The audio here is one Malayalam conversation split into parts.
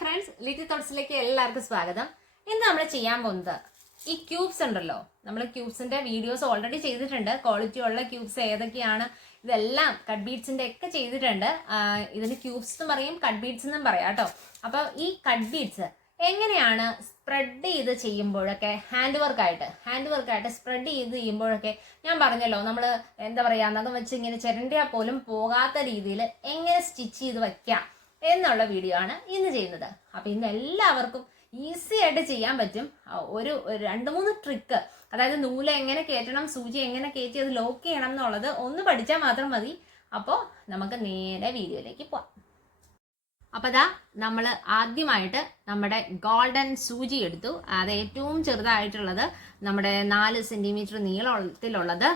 ഫ്രണ്ട്സ് ലിറ്റിൽ തോട്ട്സിലേക്ക് എല്ലാവർക്കും സ്വാഗതം. ഇന്ന് നമ്മൾ ചെയ്യാൻ പോകുന്നത് ഈ ക്യൂബ്സ് ഉണ്ടല്ലോ. നമ്മൾ ക്യൂബ്സിന്റെ വീഡിയോസ് ഓൾറെഡി ചെയ്തിട്ടുണ്ട്. ക്വാളിറ്റി ഉള്ള ക്യൂബ്സ് ഏതൊക്കെയാണ് ഇതെല്ലാം കട്ട് ബീഡ്സിന്റെ ഒക്കെ ചെയ്തിട്ടുണ്ട്. ഇതിന് ക്യൂബ്സ് എന്ന് പറയും കട്ട് ബീഡ്സ് എന്നും പറയാം കേട്ടോ. അപ്പോൾ ഈ കട്ട് ബീഡ്സ് എങ്ങനെയാണ് സ്പ്രെഡ് ചെയ്ത് ചെയ്യുമ്പോഴൊക്കെ ഹാൻഡ് വർക്കായിട്ട് ഹാൻഡ് വർക്കായിട്ട് സ്പ്രെഡ് ചെയ്ത് ചെയ്യുമ്പോഴൊക്കെ ഞാൻ പറഞ്ഞല്ലോ നമ്മൾ എന്താ പറയുക നഖം വെച്ച് ഇങ്ങനെ ചിരണ്ടിയാൽ പോലും പോകാത്ത രീതിയിൽ എങ്ങനെ സ്റ്റിച്ച് ചെയ്ത് വയ്ക്കാം എന്നുള്ള വീഡിയോ ആണ് ഇന്ന് ചെയ്യുന്നത്. അപ്പോൾ ഇന്ന് എല്ലാവർക്കും ഈസി ആയിട്ട് ചെയ്യാൻ പറ്റും. ഒരു രണ്ട് മൂന്ന് ട്രിക്ക് അതായത് നൂൽ എങ്ങനെ കയറ്റണം സൂചി എങ്ങനെ കയറ്റി അത് ലോക്ക് ചെയ്യണം എന്നുള്ളത് ഒന്ന് പഠിച്ചാൽ മാത്രം മതി. അപ്പോൾ നമുക്ക് നേരെ വീഡിയോയിലേക്ക് പോവാം. അപ്പോൾ ദാ നമ്മൾ ആദ്യമായിട്ട് നമ്മുടെ ഗോൾഡൻ സൂചി എടുത്തു. അത് ഏറ്റവും ചെറുതായിട്ടുള്ളത് നമ്മുടെ നാല് സെന്റിമീറ്റർ നീളത്തിലുള്ളത്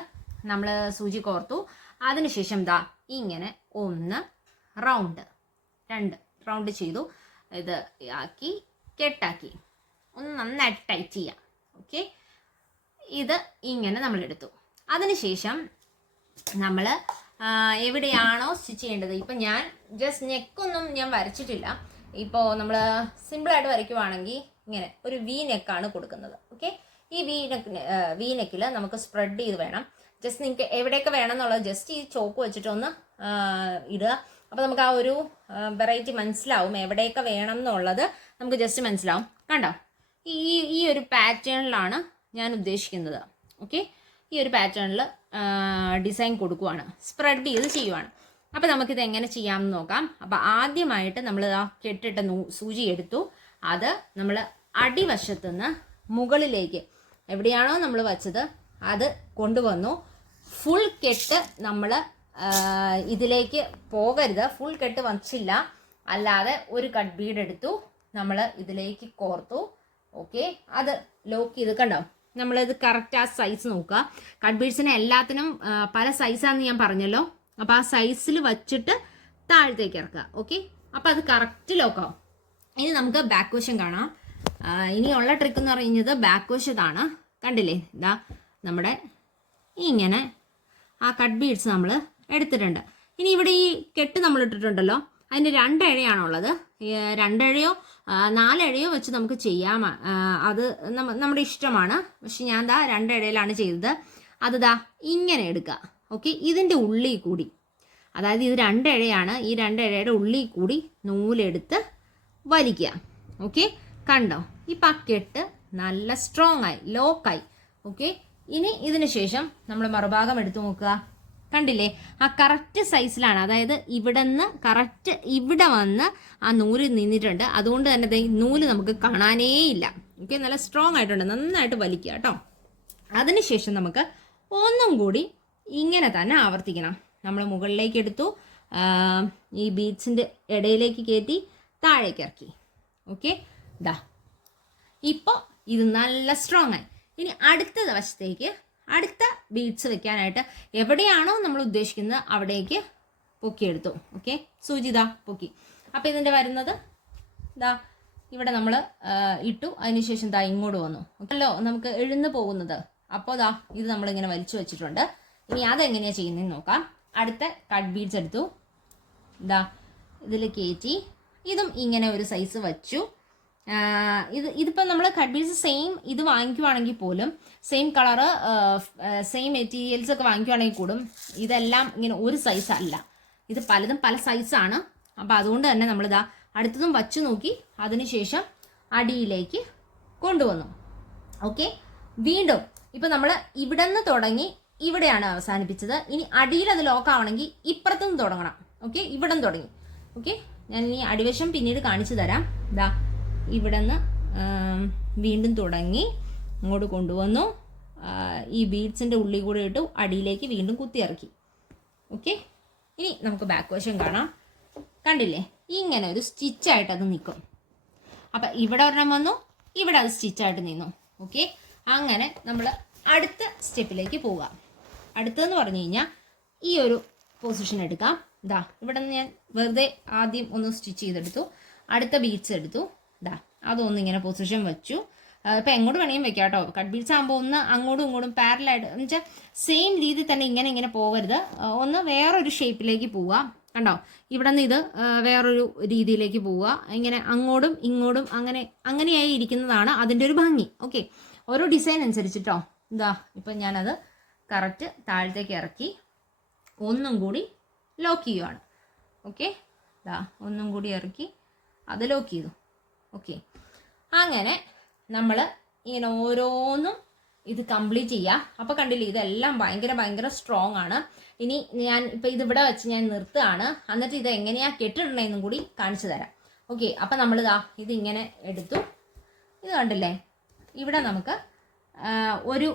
നമ്മൾ സൂചി കോർത്തു. അതിനുശേഷം ദാ ഇങ്ങനെ ഒന്ന് റൗണ്ട് രണ്ട് റൗണ്ട് ചെയ്തു. ഇത് ആക്കി കെട്ടാക്കി. ഒന്ന് നന്നായിട്ട് ടൈറ്റ് ചെയ്യാം. ഓക്കെ ഇത് ഇങ്ങനെ നമ്മൾ എടുത്തു. അതിനുശേഷം നമ്മൾ എവിടെയാണോ സ്റ്റിച്ച് ചെയ്യേണ്ടത്? ഇപ്പം ഞാൻ ജസ്റ്റ് നെക്കൊന്നും ഞാൻ വരച്ചിട്ടില്ല. ഇപ്പോൾ നമ്മൾ സിമ്പിളായിട്ട് വരയ്ക്കുവാണെങ്കിൽ ഇങ്ങനെ ഒരു വി നെക്കാണ് കൊടുക്കുന്നത്. ഓക്കെ ഈ വി നെക്ക് വി നെക്കിൽ നമുക്ക് സ്പ്രെഡ് ചെയ്ത് വേണം. ജസ്റ്റ് നിങ്ങൾക്ക് എവിടെയൊക്കെ വേണം എന്നുള്ളത് ജസ്റ്റ് ഈ ചോക്ക് വെച്ചിട്ടൊന്ന് ഇടുക. അപ്പോൾ നമുക്ക് ആ ഒരു വെറൈറ്റി മനസ്സിലാവും എവിടെയൊക്കെ വേണം എന്നുള്ളത് നമുക്ക് ജസ്റ്റ് മനസ്സിലാവും. കണ്ടോ? ഈ ഈ ഒരു പാറ്റേണിലാണ് ഞാൻ ഉദ്ദേശിക്കുന്നത്. ഓക്കെ ഈ ഒരു പാറ്റേണിൽ ഡിസൈൻ കൊടുക്കുവാണ്. സ്പ്രെഡ് ചെയ്ത് ചെയ്യുവാണ്. അപ്പോൾ നമുക്കിത് എങ്ങനെ ചെയ്യാമെന്ന് നോക്കാം. അപ്പോൾ ആദ്യമായിട്ട് നമ്മൾ ആ കെട്ടിട്ട സൂചി എടുത്തു. അത് നമ്മൾ അടിവശത്തുനിന്ന് മുകളിലേക്ക് എവിടെയാണോ നമ്മൾ വച്ചത് അത് കൊണ്ടുവന്നു. ഫുൾ കെട്ട് നമ്മൾ ഇതിലേക്ക് പോകരുത്. ഫുൾ കെട്ട് വച്ചില്ല. അല്ലാതെ ഒരു കട്ട് ബീഡ് എടുത്തു നമ്മൾ ഇതിലേക്ക് കോർത്തു. ഓക്കെ അത് ലോക്ക് ചെയ്ത് കണ്ടോ? നമ്മളിത് കറക്റ്റ് ആ സൈസ് നോക്കുക. കട്ട് ബീഡ്സിന് എല്ലാത്തിനും പല സൈസാന്ന് ഞാൻ പറഞ്ഞല്ലോ. അപ്പോൾ ആ സൈസിൽ വച്ചിട്ട് താഴത്തേക്ക് ഇറക്കുക. ഓക്കെ അപ്പോൾ അത് കറക്റ്റ് ലോക്കാവും ഇനി നമുക്ക് ബാക്ക് വശം കാണാം. ഇനിയുള്ള ട്രിക്ക് എന്ന് പറയുന്നത് ബാക്ക് വശത്താണ് കണ്ടില്ലേ? ഇതാ നമ്മുടെ ഇങ്ങനെ ആ കട്ട് ബീഡ്സ് നമ്മൾ എടുത്തിട്ടുണ്ട്. ഇനി ഇവിടെ ഈ കെട്ട് നമ്മൾ ഇട്ടിട്ടുണ്ടല്ലോ. അതിന് രണ്ടഴയാണുള്ളത് രണ്ടഴയോ നാലഴയോ വെച്ച് നമുക്ക് ചെയ്യാം. അത് നമ്മുടെ ഇഷ്ടമാണ്. പക്ഷെ ഞാൻ ദാ രണ്ടഴയിലാണ് ചെയ്തത്. അത് ദാ ഇങ്ങനെ എടുക്കുക. ഓക്കെ? ഇതിന്റെ ഉള്ളിൽ കൂടി. അതായത് ഇത് രണ്ടഴയാണ് ഈ രണ്ടഴയുടെ ഉള്ളിൽ കൂടി നൂലെടുത്ത് വലിക്കുക. ഓക്കെ? കണ്ടോ? ഈ പക്കെട്ട് നല്ല സ്ട്രോങ് ആയി ലോക്കായി ഓക്കെ? ഇനി ഇതിന് ശേഷം നമ്മൾ മറുഭാഗം എടുത്തു നോക്കുക. കണ്ടില്ലേ? ആ കറക്റ്റ് സൈസിലാണ് അതായത് ഇവിടെ നിന്ന് കറക്റ്റ് ഇവിടെ വന്ന് ആ നൂൽ നിന്നിട്ടുണ്ട്. അതുകൊണ്ട് തന്നെ നൂൽ നമുക്ക് കാണാനേ ഇല്ല. ഓക്കെ നല്ല സ്ട്രോങ് ആയിട്ടുണ്ട്. നന്നായിട്ട് വലിക്കുക കേട്ടോ. അതിനുശേഷം നമുക്ക് ഒന്നും കൂടി ഇങ്ങനെ തന്നെ ആവർത്തിക്കണം. നമ്മൾ മുകളിലേക്ക് എടുത്തു. ഈ ബീഡ്സിന്റെ ഇടയിലേക്ക് കയറ്റി താഴേക്ക് ഇറക്കി. ഓക്കെ ദാ. ഇപ്പോൾ ഇത് നല്ല സ്ട്രോങ് ആയി. ഇനി അടുത്ത വശത്തേക്ക് അടുത്ത ബീഡ്സ് വെക്കാനായിട്ട് എവിടെയാണോ നമ്മൾ ഉദ്ദേശിക്കുന്നത് അവിടേക്ക് പൊക്കിയെടുത്തു. ഓക്കെ സൂചിത പൊക്കി. അപ്പോൾ ഇതിന്റെ വരുന്നത് ഇതാ ഇവിടെ നമ്മൾ ഇട്ടു. അതിനുശേഷം ദാ ഇങ്ങോട്ട് വന്നു. അല്ലോ നമുക്ക് എഴുന്ന് പോകുന്നത്. അപ്പോൾ ദാ ഇത് നമ്മളിങ്ങനെ വലിച്ചു വെച്ചിട്ടുണ്ട്. ഇനി അതെങ്ങനെയാണ് ചെയ്യുന്നതെന്ന് നോക്കാം. അടുത്ത കട്ട് ബീഡ്സ് എടുത്തു. ഇതാ ഇതിൽ കയറ്റി ഇതും ഇങ്ങനെ ഒരു സൈസ് വച്ചു. ഇത് ഇതിപ്പോൾ നമ്മൾ കട്ട് ബീഡ്സ് സെയിം ഇത് വാങ്ങിക്കുവാണെങ്കിൽ പോലും സെയിം കളറ് സെയിം മെറ്റീരിയൽസ് ഒക്കെ വാങ്ങിക്കുവാണെങ്കിൽ കൂടും ഇതെല്ലാം ഇങ്ങനെ ഒരു സൈസ് അല്ല. ഇത് പലതും പല സൈസാണ് അപ്പോൾ അതുകൊണ്ട് തന്നെ നമ്മളിതാ അടുത്തതും വച്ചു നോക്കി അതിനുശേഷം അടിയിലേക്ക് കൊണ്ടുവന്നു. ഓക്കെ വീണ്ടും ഇപ്പം നമ്മൾ ഇവിടെ നിന്ന് തുടങ്ങി ഇവിടെയാണ് അവസാനിപ്പിച്ചത്. ഇനി അടിയിൽ അത് ലോക്ക് ആവണമെങ്കിൽ ഇപ്പുറത്തുനിന്ന് തുടങ്ങണം. ഓക്കെ ഇവിടെ തുടങ്ങി. ഓക്കെ ഞാൻ ഇനി അടിവശം പിന്നീട് കാണിച്ചു തരാം. ഇതാ ഇവിടെ നിന്ന് വീണ്ടും തുടങ്ങി അങ്ങോട്ട് കൊണ്ടുവന്നു. ഈ ബീഡ്സിന്റെ ഉള്ളിൽ കൂടെ ഇട്ട് അടിയിലേക്ക് വീണ്ടും കുത്തി ഇറക്കി. ഓക്കെ? ഇനി നമുക്ക് ബാക്ക് വശം കാണാം. കണ്ടില്ലേ? ഇങ്ങനെ ഒരു സ്റ്റിച്ചായിട്ട് അത് നിൽക്കും. അപ്പം ഇവിടെ ഒരെണ്ണം വന്നു ഇവിടെ അത് സ്റ്റിച്ചായിട്ട് നിന്നു. ഓക്കെ? അങ്ങനെ നമ്മൾ അടുത്ത സ്റ്റെപ്പിലേക്ക് പോകാം. അടുത്തതെന്ന് പറഞ്ഞു കഴിഞ്ഞാൽ ഈ ഒരു പൊസിഷൻ എടുക്കാം. ഇതാ ഇവിടെ നിന്ന് ഞാൻ വെറുതെ ആദ്യം ഒന്ന് സ്റ്റിച്ച് ചെയ്തെടുത്തു. അടുത്ത ബീഡ്സ് എടുത്തു. ഇതാ അതൊന്നും ഇങ്ങനെ പൊസിഷൻ വെച്ചു. ഇപ്പം എങ്ങോട്ട് വേണമെങ്കിലും വെക്കാം കേട്ടോ കട്ട് ബീഡ്സ് ആകുമ്പോൾ ഒന്ന് അങ്ങോട്ടും ഇങ്ങോട്ടും പാരലായിട്ട് എന്ന് വെച്ചാൽ സെയിം രീതിയിൽ തന്നെ ഇങ്ങനെ ഇങ്ങനെ പോകരുത്. ഒന്ന് വേറൊരു ഷേപ്പിലേക്ക് പോവുക കണ്ടോ? ഇവിടെ നിന്ന് ഇത് വേറൊരു രീതിയിലേക്ക് പോവുക ഇങ്ങനെ അങ്ങോട്ടും ഇങ്ങോട്ടും അങ്ങനെ അങ്ങനെയായി ഇരിക്കുന്നതാണ് അതിന്റെ ഒരു ഭംഗി. ഓക്കെ ഓരോ ഡിസൈൻ അനുസരിച്ചിട്ടോ. ഇതാ ഇപ്പം ഞാനത് കറക്റ്റ് താഴത്തേക്ക് ഇറക്കി. ഒന്നും കൂടി ലോക്ക് ചെയ്യുവാണ്. ഓക്കെ ഇതാ ഒന്നും കൂടി ഇറക്കി. അത് ലോക്ക് ചെയ്തു. ഓക്കെ അങ്ങനെ നമ്മൾ ഇങ്ങനെ ഓരോന്നും ഇത് കംപ്ലീറ്റ് ചെയ്യുക അപ്പോൾ കണ്ടില്ലേ ഇതെല്ലാം ഭയങ്കര ഭയങ്കര സ്ട്രോങ് ആണ്. ഇനി ഞാൻ ഇപ്പോൾ ഇത് ഇവിടെ വെച്ച് ഞാൻ നിർത്തുകയാണ്. എന്നിട്ട് ഇത് എങ്ങനെയാ കെട്ടിടണമെന്നും കൂടി കാണിച്ചു തരാം. ഓക്കെ അപ്പം നമ്മളിതാ ഇതിങ്ങനെ എടുത്തു. ഇത് കണ്ടില്ലേ ഇവിടെ നമുക്ക് ഒരു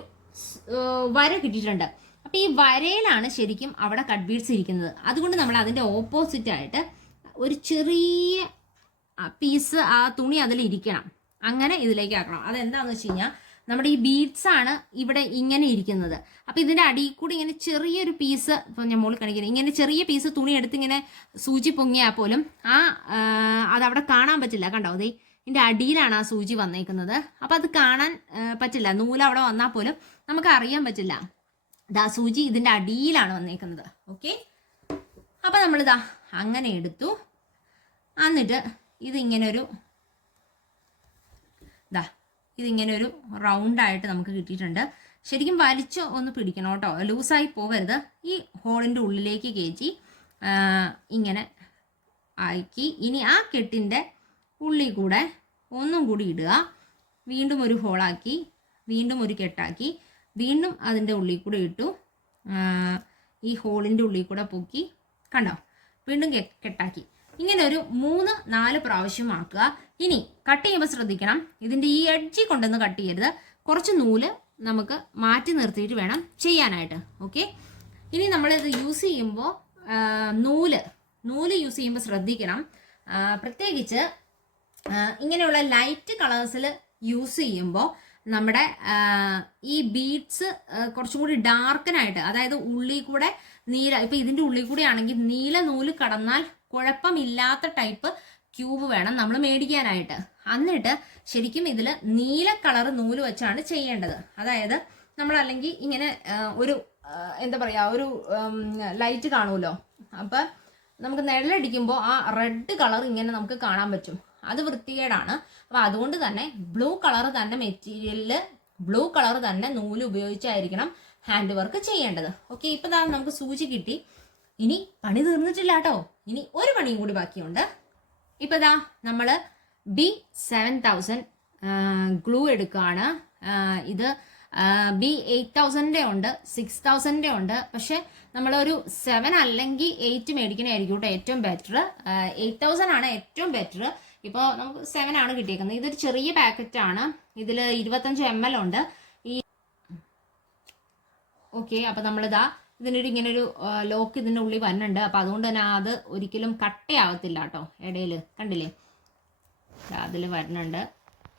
വര കിട്ടിയിട്ടുണ്ട്. അപ്പോൾ ഈ വരയിലാണ് ശരിക്കും അവിടെ കട്ട് ബീഡ്സ് ഇരിക്കുന്നത്. അതുകൊണ്ട് നമ്മൾ അതിന്റെ ഓപ്പോസിറ്റ് ആയിട്ട് ഒരു ചെറിയ പീസ് ആ തുണി അതിൽ ഇരിക്കണം അങ്ങനെ ഇതിലേക്ക് ആക്കണം. അതെന്താണെന്ന് വെച്ച് കഴിഞ്ഞാൽ നമ്മുടെ ഈ ബീഡ്സ് ആണ് ഇവിടെ ഇങ്ങനെ ഇരിക്കുന്നത്. അപ്പം ഇതിന്റെ അടിയിൽ കൂടി ഇങ്ങനെ ചെറിയൊരു പീസ് ഇപ്പം ഞാൻ മുകളിൽ കാണിക്കുന്നത് ഇങ്ങനെ ചെറിയ പീസ് തുണി എടുത്ത് ഇങ്ങനെ സൂചി പൊങ്ങിയാൽ പോലും ആ ആ, അതവിടെ കാണാൻ പറ്റില്ല. കണ്ടോ? അതേ ഇതിന്റെ അടിയിലാണ് ആ സൂചി വന്നേക്കുന്നത്. അപ്പം അത് കാണാൻ പറ്റില്ല. നൂൽ അവിടെ വന്നാൽ പോലും നമുക്ക് അറിയാൻ പറ്റില്ല. ഇതാ സൂചി ഇതിന്റെ അടിയിലാണ് വന്നേക്കുന്നത്. ഓക്കെ? അപ്പം നമ്മളിതാ അങ്ങനെ എടുത്തു. എന്നിട്ട് ഇതിങ്ങനെ ഇതാ ഇതിങ്ങനെ ഒരു റൗണ്ടായിട്ട് നമുക്ക് കിട്ടിയിട്ടുണ്ട്. ശരിക്കും വലിച്ച് ഒന്ന് പിടിക്കണം കേട്ടോ. ലൂസായി പോകരുത് ഈ ഹോളിന്റെ ഉള്ളിലേക്ക് കയറ്റി ഇങ്ങനെ ആക്കി. ഇനി ആ കെട്ടിന്റെ ഉള്ളിൽ കൂടെ ഒന്നും കൂടി ഇടുക. വീണ്ടും ഒരു ഹോളാക്കി വീണ്ടും ഒരു കെട്ടാക്കി. വീണ്ടും അതിന്റെ ഉള്ളിൽ കൂടെ ഇട്ടു. ഈ ഹോളിന്റെ ഉള്ളിൽ കൂടെ പൊക്കി. കണ്ടോ? വീണ്ടും കെട്ടാക്കി. ഇങ്ങനെ ഒരു മൂന്ന് നാല് പ്രാവശ്യം ആക്കുക. ഇനി കട്ട് ചെയ്യുമ്പോൾ ശ്രദ്ധിക്കണം. ഇതിന്റെ ഈ എഡ്ജി കൊണ്ടൊന്ന് കട്ട് ചെയ്യരുത്. കുറച്ച് നൂൽ നമുക്ക് മാറ്റി നിർത്തിയിട്ട് വേണം ചെയ്യാനായിട്ട്. ഓക്കെ ഇനി നമ്മളിത് യൂസ് ചെയ്യുമ്പോൾ നൂൽ. നൂൽ യൂസ് ചെയ്യുമ്പോൾ ശ്രദ്ധിക്കണം. പ്രത്യേകിച്ച് ഇങ്ങനെയുള്ള ലൈറ്റ് കളേഴ്സിൽ യൂസ് ചെയ്യുമ്പോൾ നമ്മുടെ ഈ ബീഡ്സ് കുറച്ചും കൂടി ഡാർക്കനായിട്ട് അതായത് ഉള്ളിൽ കൂടെ നീല ഇപ്പം ഇതിന്റെ ഉള്ളിൽ കൂടെ ആണെങ്കിൽ നീല നൂൽ കടന്നാൽ കുഴപ്പമില്ലാത്ത ടൈപ്പ് ക്യൂബ് വേണം നമ്മൾ മേടിക്കാനായിട്ട്. എന്നിട്ട് ശരിക്കും ഇതിൽ നീല കളർ നൂൽ വെച്ചാണ് ചെയ്യേണ്ടത്. അതായത് നമ്മൾ അല്ലെങ്കിൽ ഇങ്ങനെ ഒരു എന്താ പറയുക ഒരു ലൈറ്റ് കാണുമല്ലോ. അപ്പം നമുക്ക് നിഴലടിക്കുമ്പോൾ ആ റെഡ് കളർ ഇങ്ങനെ നമുക്ക് കാണാൻ പറ്റും. അത് വൃത്തികേടാണ്. അപ്പോൾ അതുകൊണ്ട് തന്നെ ബ്ലൂ കളർ തന്നെ മെറ്റീരിയലിൽ ബ്ലൂ കളർ തന്നെ നൂൽ ഉപയോഗിച്ചായിരിക്കണം ഹാൻഡ് വർക്ക് ചെയ്യേണ്ടത്. ഓക്കെ ഇപ്പം നമുക്ക് സൂചി കിട്ടി. ഇനി പണി തീർന്നിട്ടില്ല കേട്ടോ ഇനി ഒരു പണിയും കൂടി ബാക്കിയുണ്ട്. ഇപ്പം ദാ നമ്മൾ ബി സെവൻ തൗസൻഡ് ഗ്ലൂ എടുക്കുകയാണ് ഇത് ബി എയ്റ്റ് തൗസൻഡിന്റെ ഉണ്ട് സിക്സ് തൗസൻഡിന്റെ ഉണ്ട്. പക്ഷെ നമ്മളൊരു സെവൻ അല്ലെങ്കിൽ എയ്റ്റ് മേടിക്കണമായിരിക്കും കേട്ടോ ഏറ്റവും ബെറ്റർ എയ്റ്റ് തൗസൻഡ് ആണ് ഏറ്റവും ബെറ്റർ ഇപ്പോൾ നമുക്ക് സെവൻ ആണ് കിട്ടിയേക്കുന്നത്. ഇതൊരു ചെറിയ പാക്കറ്റ് ആണ്. ഇതിൽ ഇരുപത്തഞ്ച് എം എൽ ഉണ്ട്. ഈ ഓക്കെ അപ്പോൾ നമ്മളിതാ ഇതിനൊരു ഇങ്ങനെ ഒരു ലോക്ക് ഇതിന്റെ ഉള്ളിൽ വരുന്നുണ്ട് അപ്പോൾ അതുകൊണ്ട് തന്നെ അത് ഒരിക്കലും കട്ടയാവത്തില്ല കേട്ടോ ഇടയിൽ കണ്ടില്ലേ? അതിൽ വരുന്നുണ്ട്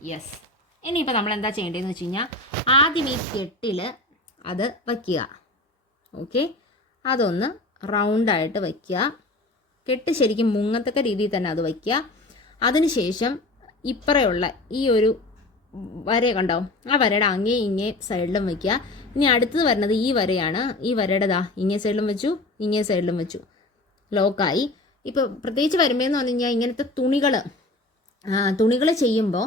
യെസ് ഇനിയിപ്പോൾ നമ്മൾ എന്താ ചെയ്യേണ്ടതെന്ന് വെച്ച് കഴിഞ്ഞാൽ ആദ്യം ഈ കെട്ടിൽ അത് വയ്ക്കുക ഓക്കെ അതൊന്ന് റൗണ്ടായിട്ട് വയ്ക്കുക കെട്ട് ശരിക്കും മുങ്ങത്തക്ക രീതിയിൽ തന്നെ അത് വയ്ക്കുക അതിനുശേഷം ഇപ്പറയുള്ള ഈ ഒരു വര കണ്ടോ ആ വരയുടെ അങ്ങേ ഇങ്ങേ സൈഡിലും വെക്കുക. ഇനി അടുത്തത് വരുന്നത് ഈ വരയാണ്. ഈ വരയുടെ ദാ ഇങ്ങേ സൈഡിലും വെച്ചു ഇങ്ങേ സൈഡിലും വെച്ചു. ലോക്കായി. ഇപ്പോൾ പ്രത്യേകിച്ച് വരുമ്പോഴെന്ന് പറഞ്ഞു കഴിഞ്ഞാൽ ഇങ്ങനത്തെ തുണികൾ തുണികൾ ചെയ്യുമ്പോൾ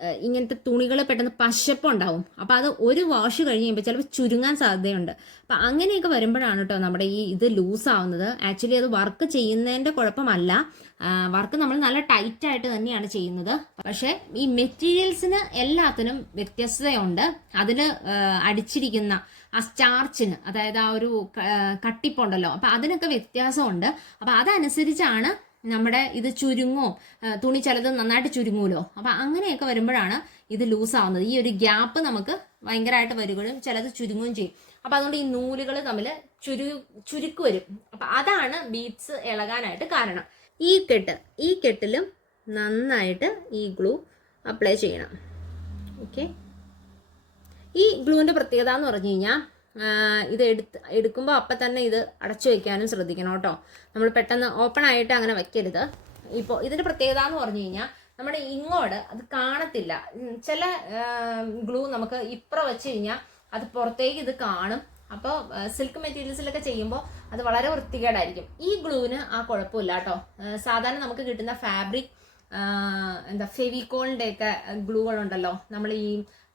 ഇങ്ങനത്തെ തുണികൾ പെട്ടെന്ന് പശപ്പുണ്ടാവും അപ്പോൾ അത് ഒരു വാഷ് കഴിഞ്ഞ് കഴിയുമ്പോൾ ചിലപ്പോൾ ചുരുങ്ങാൻ സാധ്യതയുണ്ട്. അപ്പം അങ്ങനെയൊക്കെ വരുമ്പോഴാണ് കേട്ടോ നമ്മുടെ ഈ ഇത് ലൂസ് ആവുന്നത്. ആക്ച്വലി അത് വർക്ക് ചെയ്യുന്നതിന്റെ കുഴപ്പമല്ല. വർക്ക് നമ്മൾ നല്ല ടൈറ്റ് ആയിട്ട് തന്നെയാണ് ചെയ്യുന്നത്. പക്ഷേ ഈ മെറ്റീരിയൽസിന് എല്ലാത്തിനും വ്യത്യസ്തതയുണ്ട്. അതിന് അടിച്ചിരിക്കുന്ന ആ സ്റ്റാർച്ചിന് അതായത് ആ ഒരു കട്ടിപ്പുണ്ടല്ലോ. അപ്പം അതിനൊക്കെ വ്യത്യാസമുണ്ട്. അപ്പം അതനുസരിച്ചാണ് നമ്മുടെ ഇത് ചുരുങ്ങോ തുണി ചിലത് നന്നായിട്ട് ചുരുങ്ങൂലോ? അപ്പം അങ്ങനെയൊക്കെ വരുമ്പോഴാണ് ഇത് ലൂസ് ആവുന്നത് ഈ ഒരു ഗ്യാപ്പ് നമുക്ക് ഭയങ്കരമായിട്ട് വരികയും ചിലത് ചുരുങ്ങുകയും ചെയ്യും. അപ്പം അതുകൊണ്ട് ഈ നൂലുകൾ തമ്മിൽ ചുരു ചുരുക്ക് വരും. അപ്പം അതാണ് ബീഡ്സ് ഇളകാനായിട്ട് കാരണം. ഈ കെട്ട് ഈ കെട്ടിലും നന്നായിട്ട് ഈ ഗ്ലൂ അപ്ലൈ ചെയ്യണം. ഓക്കെ? ഈ ഗ്ലൂവിന്റെ പ്രത്യേകത എന്ന് പറഞ്ഞു കഴിഞ്ഞാൽ ഇത് എടുത്ത് എടുക്കുമ്പോൾ അപ്പം തന്നെ ഇത് അടച്ചു വെക്കാനും ശ്രദ്ധിക്കണം കേട്ടോ. നമ്മൾ പെട്ടെന്ന് ഓപ്പൺ ആയിട്ട് അങ്ങനെ വെക്കരുത്. ഇപ്പോൾ ഇതിന്റെ പ്രത്യേകത എന്ന് പറഞ്ഞു കഴിഞ്ഞാൽ നമ്മുടെ ഇങ്ങോട്ട് അത് കാണത്തില്ല. ചില ഗ്ലൂ നമുക്ക് ഇപ്പുറം വെച്ച് കഴിഞ്ഞാൽ അത് പുറത്തേക്ക് ഇത് കാണും. അപ്പോൾ സിൽക്ക് മെറ്റീരിയൽസിലൊക്കെ ചെയ്യുമ്പോൾ അത് വളരെ വൃത്തികേടായിരിക്കും. ഈ ഗ്ലൂവിന് ആ കുഴപ്പമില്ല കേട്ടോ. സാധാരണ നമുക്ക് കിട്ടുന്ന ഫാബ്രിക് എന്താ ഫെവിക്കോളിന്റെ ഒക്കെ ഗ്ലൂകളുണ്ടല്ലോ നമ്മൾ ഈ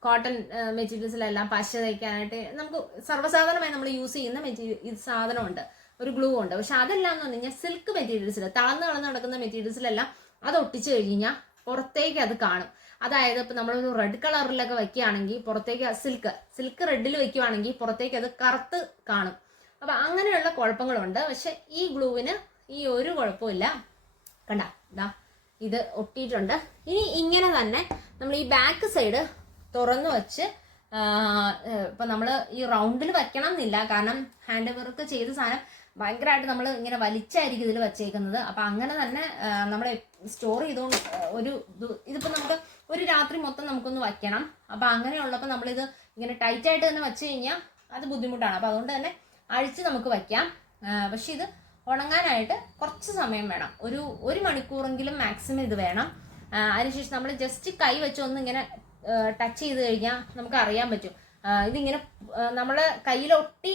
കോട്ടൺ മെറ്റീരിയൽസിലെല്ലാം പശ തയ്ക്കാനായിട്ട് നമുക്ക് സർവസാധാരണമായി നമ്മൾ യൂസ് ചെയ്യുന്ന മെറ്റീരിയൽ സാധനമുണ്ട്. ഒരു ഗ്ലൂ ഉണ്ട്. പക്ഷെ അതെല്ലാം എന്ന് പറഞ്ഞു കഴിഞ്ഞാൽ സിൽക്ക് മെറ്റീരിയൽസിൽ തളർന്ന് തളർന്ന് നടക്കുന്ന മെറ്റീരിയൽസിലെല്ലാം അത് ഒട്ടിച്ചു കഴിഞ്ഞാൽ പുറത്തേക്ക് അത് കാണും. അതായത് ഇപ്പം നമ്മളൊരു റെഡ് കളറിലൊക്കെ വെക്കുകയാണെങ്കിൽ പുറത്തേക്ക് സിൽക്ക് സിൽക്ക് റെഡിൽ വെക്കുകയാണെങ്കിൽ പുറത്തേക്ക് അത് കറുത്ത് കാണും. അപ്പം അങ്ങനെയുള്ള കുഴപ്പങ്ങളുണ്ട്. പക്ഷെ ഈ ഗ്ലൂവിന് ഈ ഒരു കുഴപ്പമില്ല. കണ്ട ഇത് ഒട്ടിയിട്ടുണ്ട്. ഇനി ഇങ്ങനെ തന്നെ നമ്മൾ ഈ ബാക്ക് സൈഡ് തുറന്നു വെച്ച് ഇപ്പം നമ്മൾ ഈ റൗണ്ടിൽ വയ്ക്കണം എന്നില്ല കാരണം ഹാൻഡ് വർക്ക് ചെയ്ത സാധനം ഭയങ്കരമായിട്ട് നമ്മൾ ഇങ്ങനെ വലിച്ചായിരിക്കും ഇതിൽ വെച്ചേക്കുന്നത്. അപ്പം അങ്ങനെ തന്നെ നമ്മൾ സ്റ്റോർ ചെയ്തുകൊണ്ട് ഒരു ഇത് ഇതിപ്പോൾ നമുക്ക് ഒരു രാത്രി മൊത്തം നമുക്കൊന്ന് വയ്ക്കണം. അപ്പം അങ്ങനെയുള്ളപ്പോൾ നമ്മളിത് ഇങ്ങനെ ടൈറ്റായിട്ട് തന്നെ വെച്ച് കഴിഞ്ഞാൽ അത് ബുദ്ധിമുട്ടാണ്. അപ്പം അതുകൊണ്ട് തന്നെ അഴിച്ച് നമുക്ക് വയ്ക്കാം. പക്ഷെ ഇത് ഉണങ്ങാനായിട്ട് കുറച്ച് സമയം വേണം. ഒരു ഒരു മണിക്കൂറെങ്കിലും മാക്സിമം ഇത് വേണം. അതിനുശേഷം നമ്മൾ ജസ്റ്റ് കൈ വെച്ച് ഒന്ന് ഇങ്ങനെ ടച്ച് ചെയ്ത് കഴിഞ്ഞാൽ നമുക്ക് അറിയാൻ പറ്റും. ഇതിങ്ങനെ നമ്മൾ കയ്യിലൊട്ടി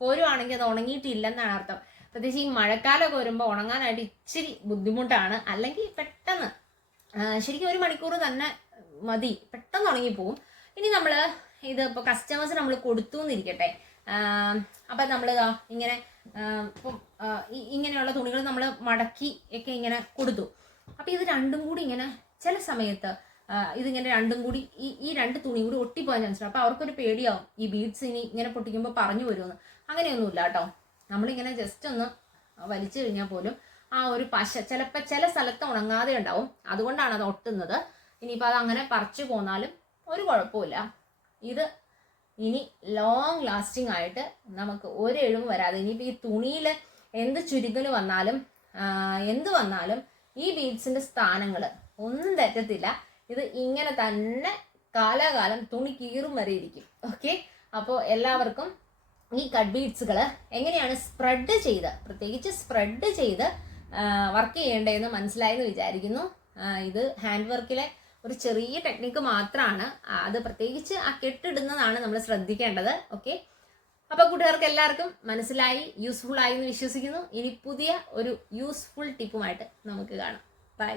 പോരുവാണെങ്കിൽ അത് ഉണങ്ങിയിട്ടില്ലെന്നാണ് അർത്ഥം. പ്രത്യേകിച്ച് ഈ മഴക്കാലമൊക്കെ വരുമ്പോൾ ഉണങ്ങാനായിട്ട് ഇച്ചിരി ബുദ്ധിമുട്ടാണ്. അല്ലെങ്കിൽ പെട്ടെന്ന് ശരിക്കും ഒരു മണിക്കൂർ തന്നെ മതി. പെട്ടെന്ന് ഉണങ്ങിപ്പോവും. ഇനി നമ്മൾ ഇത് ഇപ്പോൾ കസ്റ്റമേഴ്സ് നമ്മൾ കൊടുത്തു എന്നിരിക്കട്ടെ അപ്പം നമ്മൾ ഇങ്ങനെ ഇപ്പം ഇങ്ങനെയുള്ള തുണികൾ നമ്മൾ മടക്കി ഒക്കെ ഇങ്ങനെ കൊടുത്തു. അപ്പം ഇത് രണ്ടും കൂടി ഇങ്ങനെ ചില സമയത്ത് ഇതിങ്ങനെ രണ്ടും കൂടി ഈ ഈ രണ്ട് തുണിയും കൂടി ഒട്ടിപ്പോകാൻ ചാൻസ് ഉണ്ട് അപ്പോൾ അവർക്കൊരു പേടിയാവും. ഈ ബീഡ്സ് ഇനി ഇങ്ങനെ പൊട്ടിക്കുമ്പോൾ പറഞ്ഞു വരുമെന്ന് അങ്ങനെയൊന്നുമില്ല കേട്ടോ. നമ്മളിങ്ങനെ ജസ്റ്റ് ഒന്ന് വലിച്ചു കഴിഞ്ഞാൽ പോലും ആ ഒരു പശ ചിലപ്പോൾ ചില സ്ഥലത്ത് ഉണങ്ങാതെ ഉണ്ടാവും. അതുകൊണ്ടാണ് അത് ഒട്ടുന്നത്. ഇനിയിപ്പോൾ അത് അങ്ങനെ പറിച്ചു പോന്നാലും ഒരു കുഴപ്പമില്ല ഇത് ഇനി ലോങ് ലാസ്റ്റിംഗ് ആയിട്ട് നമുക്ക് ഒരു എഴുവ് വരാതെ ഇനിയിപ്പോൾ ഈ തുണിയിൽ എന്ത് ചുരുങ്ങൽ വന്നാലും എന്ത് വന്നാലും ഈ ബീഡ്സിന്റെ സ്ഥാനങ്ങൾ ഒന്നും തെറ്റത്തില്ല. ഇത് ഇങ്ങനെ തന്നെ കാലാകാലം തുണി കീറും വരെ ഇരിക്കും. ഓക്കെ അപ്പോൾ എല്ലാവർക്കും ഈ കട്ട് ബീഡ്സുകൾ എങ്ങനെയാണ് സ്പ്രെഡ് ചെയ്ത് പ്രത്യേകിച്ച് സ്പ്രെഡ് ചെയ്ത് വർക്ക് ചെയ്യേണ്ടതെന്ന് മനസ്സിലായെന്ന് വിചാരിക്കുന്നു. ഇത് ഹാൻഡ് വർക്കിലെ ഒരു ചെറിയ ടെക്നിക്ക് മാത്രമാണ് അത് പ്രത്യേകിച്ച് ആ കെട്ടിടുന്നതാണ് നമ്മൾ ശ്രദ്ധിക്കേണ്ടത്. ഓക്കെ അപ്പോൾ കൂട്ടുകാർക്ക് എല്ലാവർക്കും മനസ്സിലായി യൂസ്ഫുൾ ആയി എന്ന് വിശ്വസിക്കുന്നു. ഇനി പുതിയ ഒരു യൂസ്ഫുൾ ടിപ്പുമായിട്ട് നമുക്ക് കാണാം. ബൈ